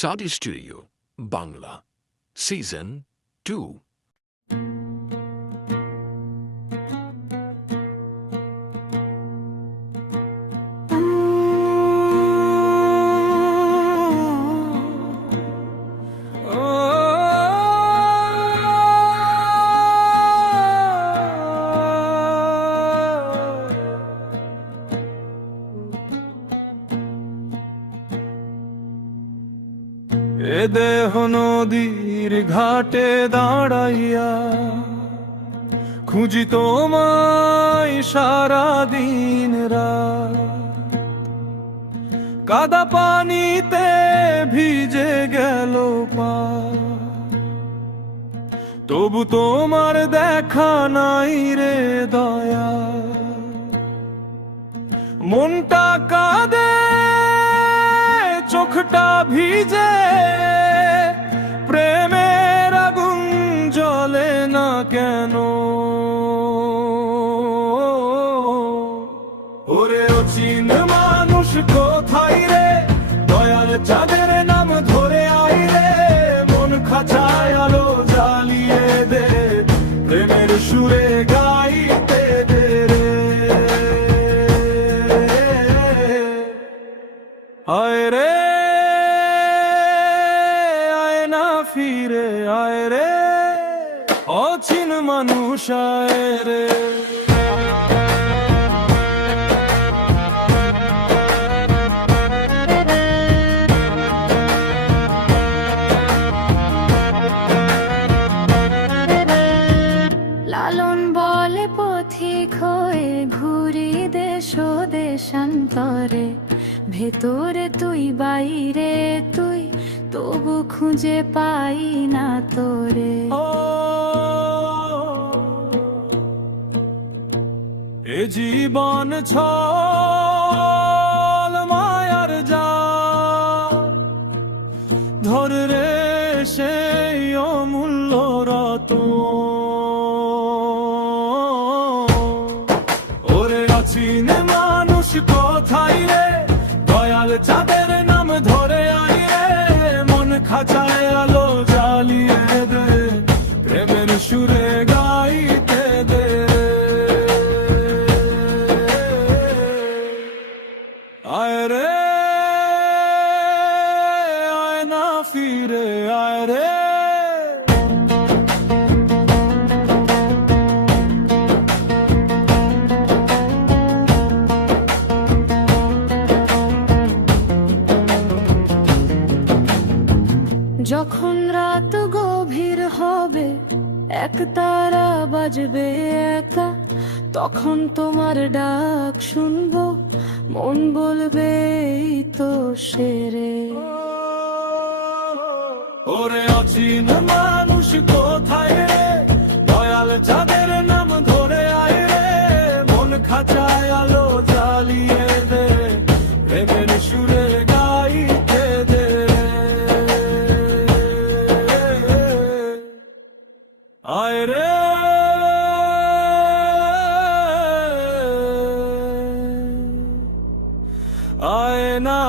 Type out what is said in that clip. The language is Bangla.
Saudi Studio, Bangla, Season 2. এ দেহ নদীর ঘাটে দাঁড়াইয়া খুঁজি তোমায় সারাদিন রাত। কাদা পানিতে ভিজে গেল পা, তবু তোমার দেখা নাই রে দয়া। মনটা কাঁদে, চোখটা ভিজে, প্রেমের আগুন জ্বলে না কেন? ওরে অচিন মানুষ কোথায় রে, দয়াল চাঁদের নাম ধরে আই রে। মন খাঁচায় আলো জ্বালিয়ে দে, প্রেমের সুরে গাইতে দে রে। আয় রে আয় না ফিরে আয় রে, অচিন মানুষ আয় রে। লালন বলে পথিক হয়ে ঘুরি দেশ দেশান্তরে, ভেতরে তুই বাইরে তুই, তবু খুঁজে পাই না তোরে। এ জীবন ছল মায়ার জাল, ধর রে সেই অমূল্য রতন। ওরে অচিন মানুষ কোথায় রে, দয়াল চাঁদের নাম ধরে আই রে। মন খাঁচায় আলো জ্বালিয়ে দে, প্রেমের সুরে গাইতে দে। আয় রে আয় না ফিরে আয় রে। যখন রাত গভীর হবে, এক তারা বাজবে একা, তখন তোমার ডাক শুনবো, মন বলবে এই তো সেরে। ওরে অচিন মানুষ কোথায় রে, দয়াল চাঁদের নাম ধরে আয় রে। মন খাঁচায় আলো জ্বালিয়ে দে, প্রেমের সুরে গাইতে দে। আয় রে আয় না